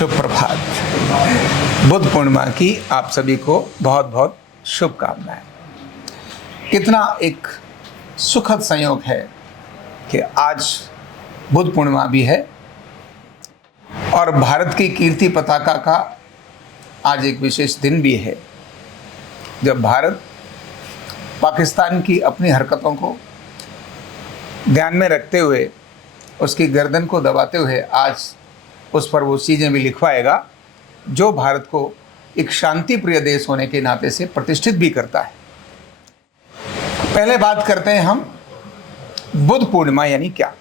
शुभ प्रभात। बुद्ध पूर्णिमा की आप सभी को बहुत बहुत शुभकामनाएं। कितना एक सुखद संयोग है कि आज बुद्ध पूर्णिमा भी है और भारत की कीर्ति पताका का आज एक विशेष दिन भी है, जब भारत पाकिस्तान की अपनी हरकतों को ध्यान में रखते हुए उसकी गर्दन को दबाते हुए आज उस पर वो चीज़ें भी लिखवाएगा जो भारत को एक शांति प्रिय देश होने के नाते से प्रतिष्ठित भी करता है। पहले बात करते हैं हम बुद्ध पूर्णिमा यानी क्या।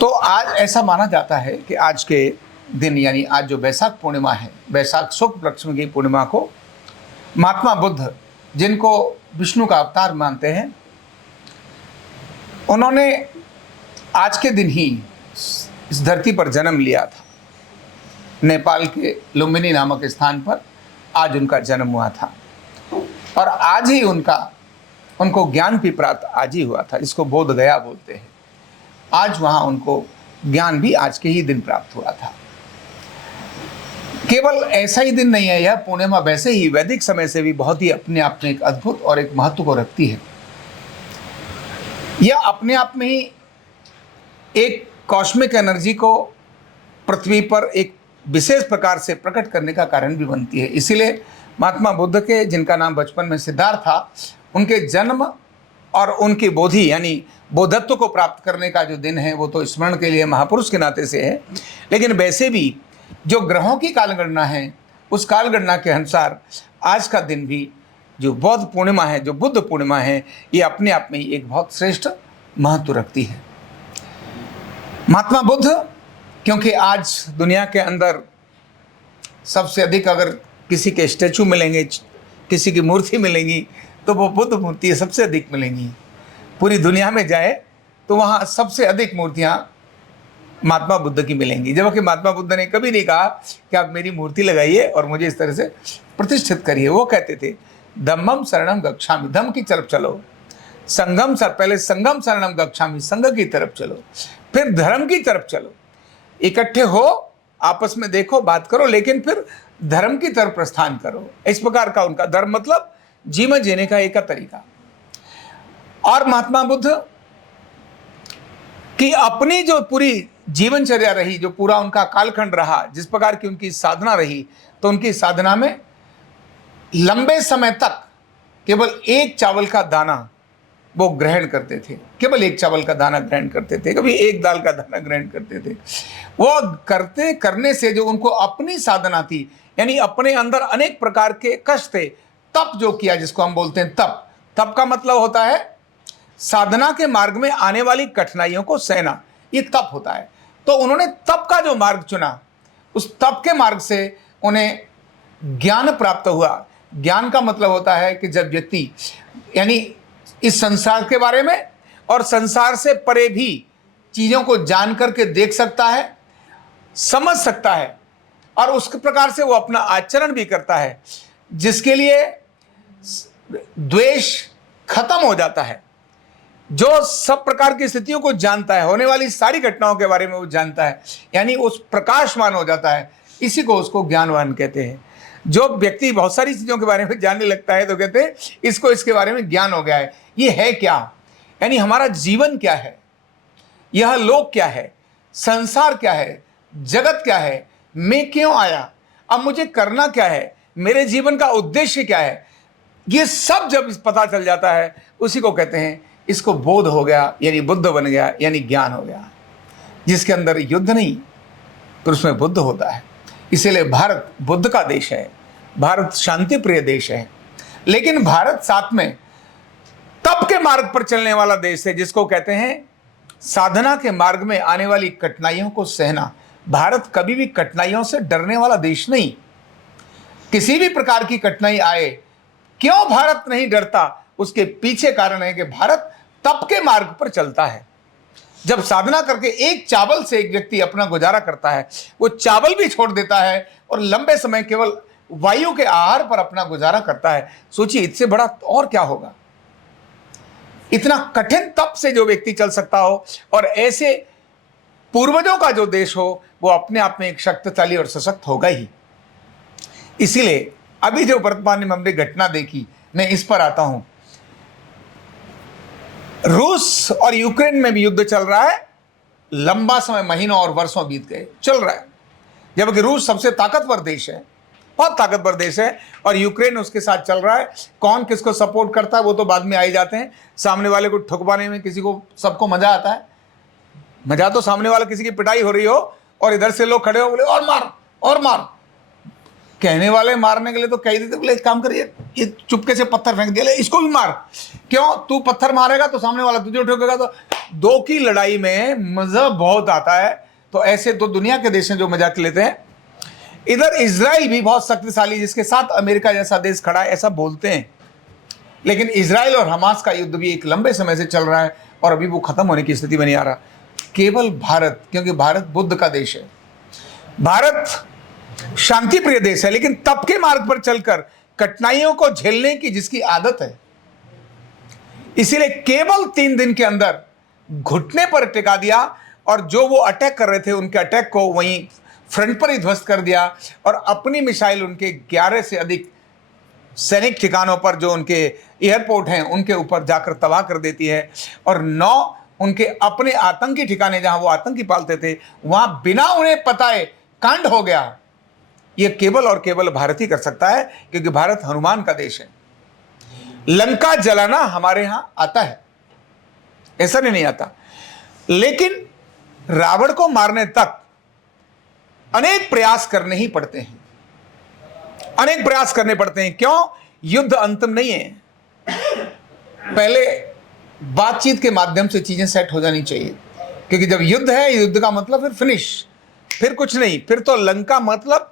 तो आज ऐसा माना जाता है कि आज के दिन यानी आज जो बैसाख पूर्णिमा है, बैसाख शुक्ल पक्ष की पूर्णिमा को महात्मा बुद्ध, जिनको विष्णु का अवतार मानते हैं, उन्होंने आज के दिन ही इस धरती पर जन्म लिया था। नेपाल के लुम्बिनी नामक स्थान पर आज उनका जन्म हुआ था और आज ही उनको ज्ञान भी प्राप्त आज ही हुआ था। इसको बोध गया बोलते हैं। आज वहाँ उनको ज्ञान भी आज के ही दिन प्राप्त हुआ था। केवल ऐसा ही दिन नहीं है, यह पूर्णिमा वैसे ही वैदिक समय से भी बहुत ही अपने आप में एक अद्भुत और एक महत्व को रखती है। यह अपने आप में ही एक कॉस्मिक एनर्जी को पृथ्वी पर एक विशेष प्रकार से प्रकट करने का कारण भी बनती है। इसीलिए महात्मा बुद्ध के, जिनका नाम बचपन में सिद्धार्थ था, उनके जन्म और उनकी बोधि यानी बोधत्व को प्राप्त करने का जो दिन है वो तो स्मरण के लिए महापुरुष के नाते से है। लेकिन वैसे भी जो ग्रहों की कालगणना है, उस कालगणना के अनुसार आज का दिन भी जो बौद्ध पूर्णिमा है, जो बुद्ध पूर्णिमा है, ये अपने आप में ही एक बहुत श्रेष्ठ महत्व रखती है। महात्मा बुद्ध, क्योंकि आज दुनिया के अंदर सबसे अधिक अगर किसी के स्टैचू मिलेंगे, किसी की मूर्ति मिलेंगी, तो वो बुद्ध मूर्ति सबसे अधिक मिलेंगी। पूरी दुनिया में जाए तो वहाँ सबसे अधिक मूर्तियाँ महात्मा बुद्ध की मिलेंगी। जबकि महात्मा बुद्ध ने कभी नहीं कहा कि आप मेरी मूर्ति लगाइए और मुझे इस तरह से प्रतिष्ठित करिए। वो कहते थे धम्मम शरणम गच्छामि, धम्म की तरफ चलो, संगम सर पहले संगम शरणम गच्छामि, संघ की तरफ चलो, फिर धर्म की तरफ चलो। इकट्ठे हो, आपस में देखो, बात करो, लेकिन फिर धर्म की तरफ प्रस्थान करो। इस प्रकार का उनका धर्म मतलब जीवन जीने का एक तरीका। और महात्मा बुद्ध की अपनी जो पूरी जीवनचर्या रही, जो पूरा उनका कालखंड रहा, जिस प्रकार की उनकी साधना रही, तो उनकी साधना में लंबे समय तक केवल एक चावल का दाना वो ग्रहण करते थे। केवल एक चावल का दाना ग्रहण करते थे, कभी एक दाल का दाना ग्रहण करते थे। वो करने से जो उनको अपनी साधना थी, यानी अपने अंदर अनेक प्रकार के कष्ट थे, तप जो किया, जिसको हम बोलते हैं तप। तप का मतलब होता है साधना के मार्ग में आने वाली कठिनाइयों को सहना, ये तप होता है। तो उन्होंने तप का जो मार्ग चुना, उस तप के मार्ग से उन्हें ज्ञान प्राप्त हुआ। ज्ञान का मतलब होता है कि जब व्यक्ति यानी इस संसार के बारे में और संसार से परे भी चीज़ों को जान करके देख सकता है, समझ सकता है और उस प्रकार से वो अपना आचरण भी करता है, जिसके लिए द्वेष खत्म हो जाता है। जो सब प्रकार की स्थितियों को जानता है, होने वाली सारी घटनाओं के बारे में वो जानता है, यानी उस प्रकाशमान हो जाता है। इसी को उसको ज्ञानवान कहते हैं। जो व्यक्ति बहुत सारी चीज़ों के बारे में जानने लगता है तो कहते हैं इसको इसके बारे में ज्ञान हो गया है। ये है क्या, यानी हमारा जीवन क्या है, यह लोक क्या है, संसार क्या है, जगत क्या है, मैं क्यों आया, अब मुझे करना क्या है, मेरे जीवन का उद्देश्य क्या है, ये सब जब पता चल जाता है, उसी को कहते हैं इसको बोध हो गया, यानी बुद्ध बन गया, यानी ज्ञान हो गया। जिसके अंदर युद्ध नहीं तो उसमें बुद्ध होता है। इसीलिए भारत बुद्ध का देश है, भारत शांति प्रिय देश है। लेकिन भारत साथ में तप के मार्ग पर चलने वाला देश है, जिसको कहते हैं साधना के मार्ग में आने वाली कठिनाइयों को सहना। भारत कभी भी कठिनाइयों से डरने वाला देश नहीं। किसी भी प्रकार की कठिनाई आए, क्यों भारत नहीं डरता, उसके पीछे कारण है कि भारत तप के मार्ग पर चलता है। जब साधना करके एक चावल से एक व्यक्ति अपना गुजारा करता है, वो चावल भी छोड़ देता है और लंबे समय केवल वायु के आहार पर अपना गुजारा करता है। सोचिए इससे बड़ा और क्या होगा। इतना कठिन तप से जो व्यक्ति चल सकता हो और ऐसे पूर्वजों का जो देश हो वो अपने आप में एक शक्तिशाली और सशक्त होगा ही। इसीलिए अभी जो वर्तमान में हमने घटना देखी, मैं इस पर आता हूं। रूस और यूक्रेन में भी युद्ध चल रहा है, लंबा समय, महीनों और वर्षों बीत गए, चल रहा है। जबकि रूस सबसे ताकतवर देश है, बहुत ताकतवर देश है, और यूक्रेन उसके साथ चल रहा है। कौन किसको सपोर्ट करता है वो तो बाद में आ ही जाते हैं। सामने वाले को ठुकवाने में किसी को, सबको मजा आता है। मजा तो सामने वाला किसी की पिटाई हो रही हो और इधर से लोग खड़े हो, बोले और मार और मार। कहने वाले मारने के लिए तो कह देते, बोले एक काम करिए, ये चुपके से पत्थर फेंक दिया, इसको भी मार। क्यों? तू पत्थर मारेगा तो सामने वाला तुझे ठोकेगा, तो दो की लड़ाई में मजा बहुत आता है। तो ऐसे तो दुनिया के देश हैं जो मजाक लेते हैं। इधर इजराइल भी बहुत शक्तिशाली, जिसके साथ अमेरिका जैसा देश खड़ा है, ऐसा बोलते हैं। लेकिन इजराइल और हमास का युद्ध भी एक लंबे समय से चल रहा है और अभी वो खत्म होने की स्थिति में नहीं आ रहा। केवल भारत, क्योंकि भारत बुद्ध का देश है, भारत शांति प्रिय देश है, लेकिन तप के मार्ग पर चलकर कठिनाइयों को झेलने की जिसकी आदत है, इसीलिए केवल 3 दिन के अंदर घुटने पर टिका दिया और जो वो अटैक कर रहे थे उनके अटैक को वहीं फ्रंट पर ही ध्वस्त कर दिया और अपनी मिसाइल उनके 11 से अधिक सैनिक ठिकानों पर, जो उनके एयरपोर्ट हैं, उनके ऊपर जाकर तबाह कर देती है। और 9 उनके अपने आतंकी ठिकाने जहां वो आतंकी पालते थे, वहां बिना उन्हें पताए कांड हो गया। ये केवल और केवल भारत ही कर सकता है, क्योंकि भारत हनुमान का देश है। लंका जलाना हमारे यहां आता है, ऐसा नहीं आता, लेकिन रावण को मारने तक अनेक प्रयास करने ही पड़ते हैं, अनेक प्रयास करने पड़ते हैं। क्यों? युद्ध अंतिम नहीं है। पहले बातचीत के माध्यम से चीजें सेट हो जानी चाहिए, क्योंकि जब युद्ध है, युद्ध का मतलब फिर फिनिश, फिर कुछ नहीं, फिर तो लंका मतलब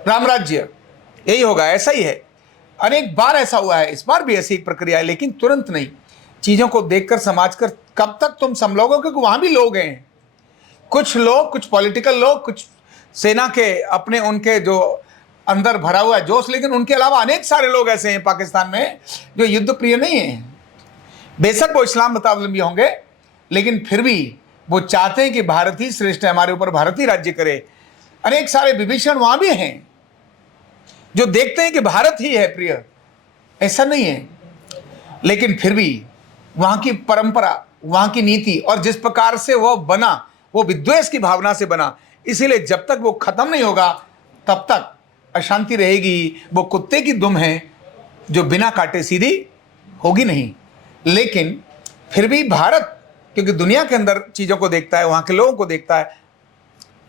रामराज्य, यही होगा। ऐसा ही है, अनेक बार ऐसा हुआ है, इस बार भी ऐसी एक प्रक्रिया है, लेकिन तुरंत नहीं। चीजों को देखकर समझकर कब तक तुम संभलोगे, क्योंकि वहां भी लोग हैं, कुछ लोग, कुछ पॉलिटिकल लोग, कुछ सेना के अपने उनके जो अंदर भरा हुआ है जोश, लेकिन उनके अलावा अनेक सारे लोग ऐसे हैं पाकिस्तान में जो युद्ध प्रिय नहीं है। बेशक वो इस्लाम मतावलंबी होंगे, लेकिन फिर भी वो चाहते हैं कि भारत ही श्रेष्ठ है, हमारे ऊपर भारत ही राज्य करे। अनेक सारे विभीषण वहां भी हैं जो देखते हैं कि भारत ही है प्रिय, ऐसा नहीं है, लेकिन फिर भी वहां की परंपरा, वहां की नीति और जिस प्रकार से वो बना, वो विद्वेष की भावना से बना। इसीलिए जब तक वो खत्म नहीं होगा तब तक अशांति रहेगी। वो कुत्ते की दुम है जो बिना काटे सीधी होगी नहीं। लेकिन फिर भी भारत, क्योंकि दुनिया के अंदर चीजों को देखता है, वहां के लोगों को देखता है,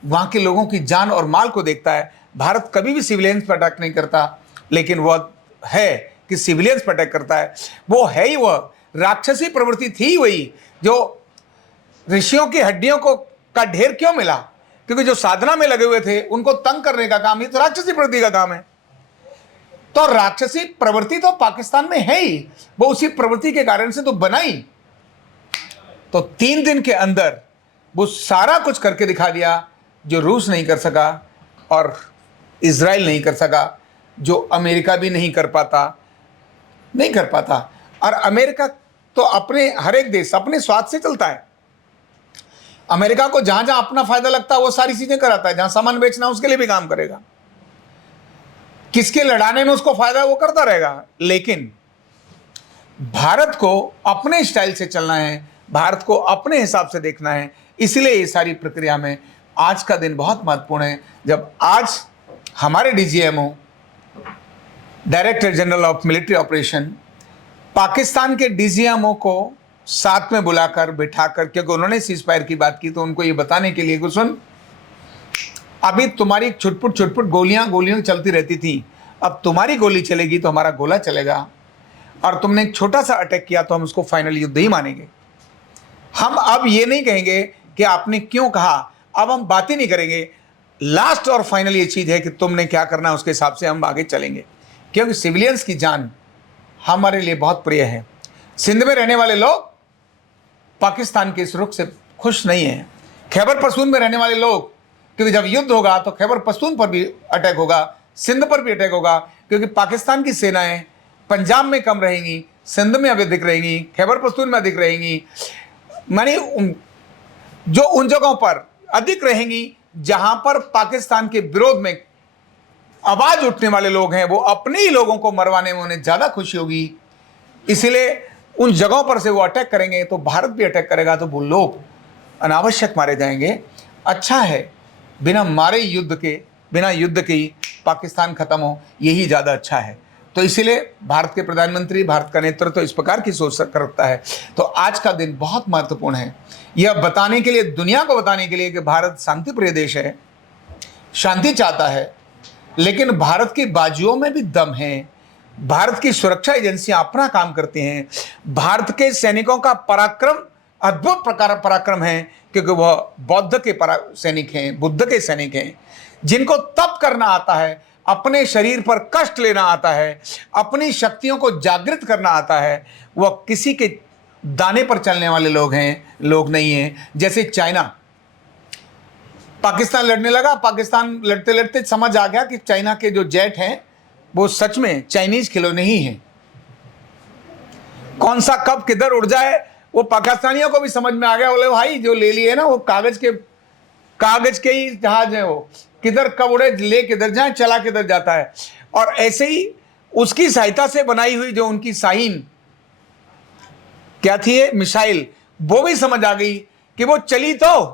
वहां के लोगों की जान और माल को देखता है। भारत कभी भी सिविलियंस पर अटैक नहीं करता, लेकिन वह है कि सिविलियंस पर अटैक करता है। वो है ही, वह राक्षसी प्रवृत्ति थी वही जो ऋषियों की हड्डियों को का ढेर क्यों मिला, क्योंकि जो साधना में लगे हुए थे उनको तंग करने का काम, ये तो राक्षसी प्रवृत्ति का काम है। तो राक्षसी प्रवृत्ति तो पाकिस्तान में है ही, वो उसी प्रवृत्ति के कारण से तो बनाई। तो 3 दिन के अंदर वो सारा कुछ करके दिखा दिया जो रूस नहीं कर सका और इजराइल नहीं कर सका, जो अमेरिका भी नहीं कर पाता। और अमेरिका तो अपने हर एक देश अपने स्वार्थ से चलता है। अमेरिका को जहां जहां अपना फायदा लगता है वो सारी चीजें कराता है, जहां सामान बेचना उसके लिए भी काम करेगा, किसके लड़ाने में उसको फायदा है वो करता रहेगा। लेकिन भारत को अपने स्टाइल से चलना है, भारत को अपने हिसाब से देखना है। इसलिए ये सारी प्रक्रिया में आज का दिन बहुत महत्वपूर्ण है, जब आज हमारे DGMO, director general of military operation, Pakistan के डीजीएमओ को साथ में बुलाकर बिठाकर, क्योंकि उन्होंने सीजफायर की बात की, तो उनको ये बताने के लिए कि सुन, अभी तुम्हारी छुटपुट गोलियां चलती रहती थी, अब तुम्हारी गोली चलेगी तो हमारा गोला चलेगा, और तुमने एक छोटा सा अटैक किया तो हम उसको फाइनल युद्ध ही मानेंगे। हम अब ये नहीं कहेंगे कि आपने क्यों कहा, अब हम बात ही नहीं करेंगे। लास्ट और फाइनल ये चीज़ है कि तुमने क्या करना है, उसके हिसाब से हम आगे चलेंगे, क्योंकि सिविलियंस की जान हमारे लिए बहुत प्रिय है। सिंध में रहने वाले लोग पाकिस्तान के इस रुख से खुश नहीं हैं। खैबर पख्तून में रहने वाले लोग, क्योंकि जब युद्ध होगा तो खैबर पख्तून पर भी अटैक होगा, सिंध पर भी अटैक होगा, क्योंकि पाकिस्तान की सेनाएं पंजाब में कम रहेंगी, सिंध में अधिक रहेंगी, खैबर पख्तून में अधिक रहेंगी। मानी जो उन जगहों पर अधिक रहेंगी जहां पर पाकिस्तान के विरोध में आवाज उठने वाले लोग हैं, वो अपने ही लोगों को मरवाने में उन्हें ज्यादा खुशी होगी, इसलिए उन जगहों पर से वो अटैक करेंगे। तो भारत भी अटैक करेगा तो वो लोग अनावश्यक मारे जाएंगे। अच्छा है बिना मारे युद्ध के, बिना युद्ध के ही पाकिस्तान खत्म हो, यही ज़्यादा अच्छा है। तो इसीलिए भारत के प्रधानमंत्री, भारत का नेतृत्व तो इस प्रकार की सोच रखता है। तो आज का दिन बहुत महत्वपूर्ण है, यह बताने के लिए, दुनिया को बताने के लिए कि भारत शांति प्रिय देश है, शांति चाहता है, लेकिन भारत की बाजुओं में भी दम है। भारत की सुरक्षा एजेंसियां अपना काम करती हैं। भारत के सैनिकों का पराक्रम अद्भुत पराक्रम है, क्योंकि वह बौद्ध के सैनिक हैं, बुद्ध के सैनिक हैं, जिनको तप करना आता है, अपने शरीर पर कष्ट लेना आता है, अपनी शक्तियों को जागृत करना आता है। वह किसी के दाने पर चलने वाले लोग नहीं हैं। जैसे चाइना, पाकिस्तान लड़ने लगा, पाकिस्तान लड़ते लड़ते समझ आ गया कि चाइना के जो जेट हैं वो सच में चाइनीज खिलौने ही हैं। कौन सा कब किधर उड़ जाए वो पाकिस्तानियों को भी समझ में आ गया। बोले भाई जो ले लिए ना वो कागज के ही जहाज है, वो किधर कब उड़े, ले किधर जाए, चला किधर जाता है। और ऐसे ही उसकी सहायता से बनाई हुई जो उनकी शाहीन क्या थी, मिसाइल, वो भी समझ आ गई कि वो चली तो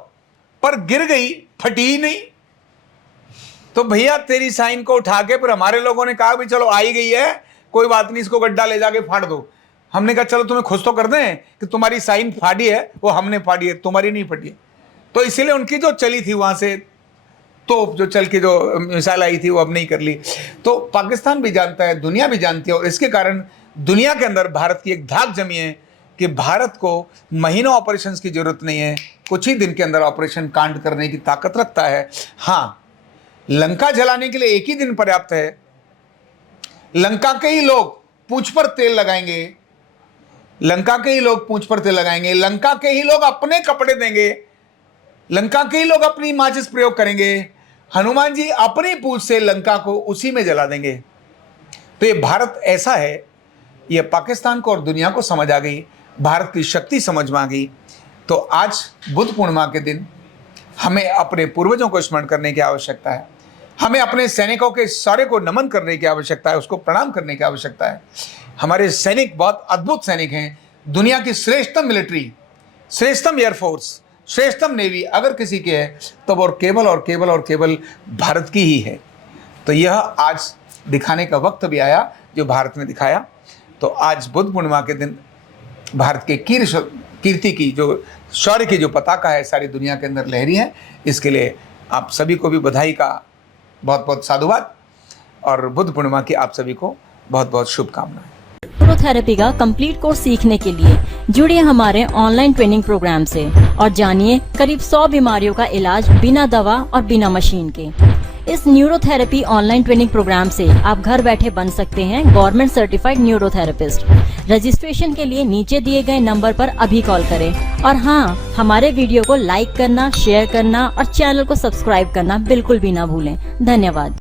पर गिर गई, फटी ही नहीं। तो भैया तेरी शाहीन को उठा के फिर हमारे लोगों ने कहा भी चलो आई गई है, कोई बात नहीं, इसको गड्ढा ले जाके फाड़ दो। हमने कहा चलो तुम्हें खुश तो कर दें कि तुम्हारी शाहीन फाड़ी है, वो हमने फाड़ी है, तुम्हारी नहीं फटी है। तो इसीलिए उनकी जो चली थी वहां से तोप जो चल के जो मिसाइल आई थी वो अब नहीं कर ली। तो पाकिस्तान भी जानता है, दुनिया भी जानती है, और इसके कारण दुनिया के अंदर भारत की एक धाक जमी है कि भारत को महीनों ऑपरेशंस की जरूरत नहीं है, कुछ ही दिन के अंदर ऑपरेशन कांड करने की ताकत रखता है। हाँ, लंका जलाने के लिए एक ही दिन पर्याप्त है। लंका के ही लोग पूंछ पर तेल लगाएंगे, लंका के ही लोग पूंछ पर तेल लगाएंगे, लंका के ही लोग अपने कपड़े देंगे, लंका के ही लोग अपनी माचिस प्रयोग करेंगे, हनुमान जी अपनी पूंछ से लंका को उसी में जला देंगे। तो ये भारत ऐसा है, ये पाकिस्तान को और दुनिया को समझ आ गई, भारत की शक्ति समझ में आ गई। तो आज बुद्ध पूर्णिमा के दिन हमें अपने पूर्वजों को स्मरण करने की आवश्यकता है, हमें अपने सैनिकों के शौर्य को नमन करने की आवश्यकता है, उसको प्रणाम करने की आवश्यकता है। हमारे सैनिक बहुत अद्भुत सैनिक हैं, दुनिया की श्रेष्ठतम मिलिट्री, श्रेष्ठतम एयरफोर्स, श्रेष्ठतम नेवी अगर किसी की है तो वो केवल भारत की ही है। तो यह आज दिखाने का वक्त भी आया जो भारत ने दिखाया। तो आज बुद्ध पूर्णिमा के दिन भारत के कीर्ति की, जो शौर्य की जो पताका है सारी दुनिया के अंदर लहरी है। इसके लिए आप सभी को भी बधाई का बहुत बहुत साधुवाद, और बुद्ध पूर्णिमा की आप सभी को बहुत बहुत शुभकामनाएं। न्यूरोथेरेपी का कंप्लीट कोर्स सीखने के लिए जुड़िए हमारे ऑनलाइन ट्रेनिंग प्रोग्राम से और जानिए करीब 100 बीमारियों का इलाज बिना दवा और बिना मशीन के। इस न्यूरोथेरेपी ऑनलाइन ट्रेनिंग प्रोग्राम से आप घर बैठे बन सकते हैं गवर्नमेंट सर्टिफाइड न्यूरोथेरेपिस्ट। रजिस्ट्रेशन के लिए नीचे दिए गए नंबर पर अभी कॉल करें। और हाँ, हमारे वीडियो को लाइक करना, शेयर करना और चैनल को सब्सक्राइब करना बिल्कुल भी ना भूलें। धन्यवाद।